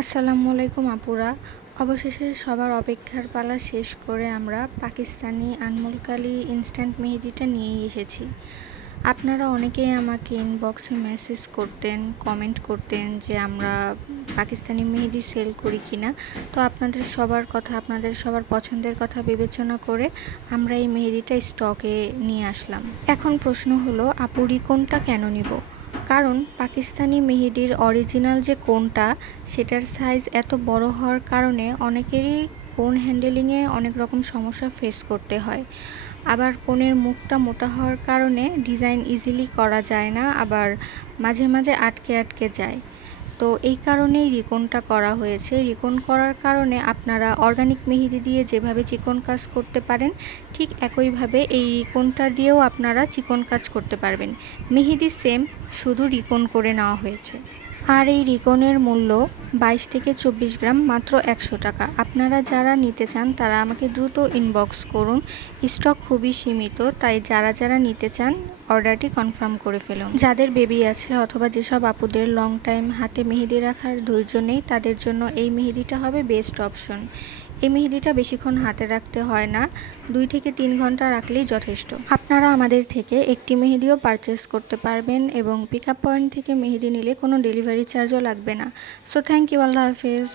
আসসালামু আলাইকুম আপুরা। অবশেষে সবার অপেক্ষার পালা শেষ করে আমরা পাকিস্তানি আনমোল কালী ইনস্ট্যান্ট মেহেদিটা নিয়েই এসেছি। আপনারা অনেকেই আমাকে ইনবক্সে মেসেজ করতেন, কমেন্ট করতেন যে আমরা পাকিস্তানি মেহেদি সেল করি কিনা। তো আপনাদের সবার কথা, আপনাদের সবার পছন্দের কথা বিবেচনা করে আমরা এই মেহেদিটা স্টকে নিয়ে আসলাম। এখন প্রশ্ন হলো, আপু রিকনটা কেন নিব? কারণ পাকিস্তানি মেহেদির অরিজিনাল যে কোনটা, সেটার সাইজ এত বড় হওয়ার কারণে অনেকেরই কোন হ্যান্ডেলিংয়ে অনেক রকম সমস্যা ফেস করতে হয়। আবার কোণের মুখটা মোটা হওয়ার কারণে ডিজাইন ইজিলি করা যায় না, আবার মাঝে মাঝে আটকে আটকে যায়। তো এই কারণেই রিকনটা করা হয়েছে। রিকন করার কারণে আপনারা অর্গানিক মেহেদি দিয়ে যেভাবে চিকন কাজ করতে পারেন, ঠিক একইভাবে এই রিকনটা দিয়েও আপনারা চিকন কাজ করতে পারবেন। মেহেদি সেম, শুধু রিকন করে নেওয়া হয়েছে। আর এই রিকনের মূল্য 22 থেকে 24 গ্রাম, মাত্র 100 টাকা। আপনারা যারা নিতে চান তারা আমাকে দ্রুত ইনবক্স করুন। স্টক খুবই সীমিত, তাই যারা যারা নিতে চান অর্ডারটি কনফার্ম করে ফেলুন। যাদের বেবি আছে অথবা যেসব আপুদের লং টাইম হাতে মেহেদি রাখার ধৈর্য নেই, তাদের জন্য এই মেহেদিটা হবে বেস্ট অপশন। এই মেহেদিটা বেশিক্ষণ হাতে রাখতে হয় না, 2 থেকে 3 ঘন্টা রাখলেই যথেষ্ট। আপনারা আমাদের থেকে একটি মেহেদিও পারচেস করতে পারবেন এবং পিক আপ পয়েন্ট থেকে মেহেদি নিলে কোনো ডেলিভারি চার্জও লাগবে না। সো থ্যাংক ইউ, আল্লাহ হাফেজ।